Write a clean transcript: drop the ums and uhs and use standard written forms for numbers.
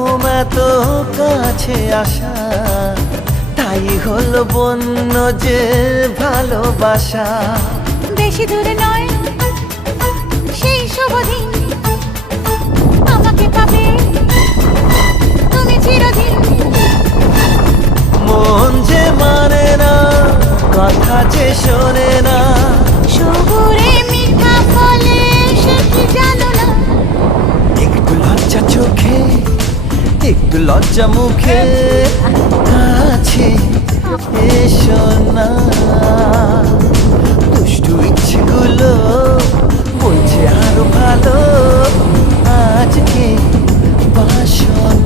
ঘুম এত কাছে আসা, তাই হলো বন্য যে ভালোবাসা। বেশি দূরে নয় সেই শুভ দিন, আমাকে পাবে তুমি চিরদিন। মন যে মানে না, কথা যে শোনে না, সবুরে মিঠা ফলে সে কি জানো না। একটু লজ্জা চোখে, একটু লজ্জা মুখে, কাছে এসো না। দুষ্টু ইচ্ছেগুলো বলছে আরো ভালো, আজকে বাসনা।